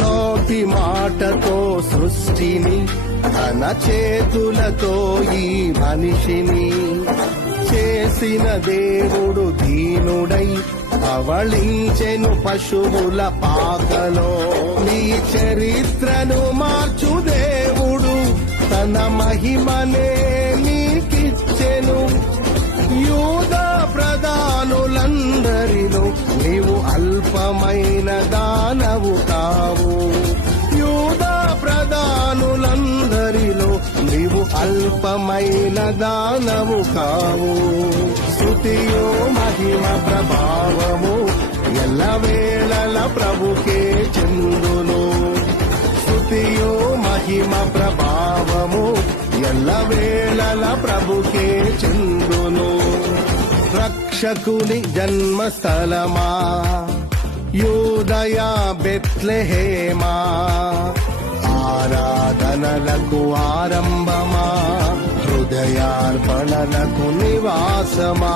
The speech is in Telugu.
నోటి మాటతో సృష్టిని తన చేతులతో ఈ మనిషిని చేసిన దేవుడు దీనుడై అవళించెను పశువుల పాకలో. నీ చరిత్రను మార్చు దేవుడు తన మహిమనే నీకిచ్చెను. యూదా ప్రధానులందరిలో నీవు అల్పమైన దానవు కావు. యూదా ప్రధానులందరిలో నీవు అల్పమైన దానవు కావు. స్తుతియో మహిమ ప్రభావము ఎల్లవేళల ప్రభుకే చెందును. స్తుతియో మహిమ ప్రభావము ఎల్లవేళల ప్రభుకే చెందును. రక్షకుని జన్మస్థలమా యూదయ బెత్లెహేమా, ఆరాధనలకు ఆరంభమా హృదయార్పణలకు నివాసమా.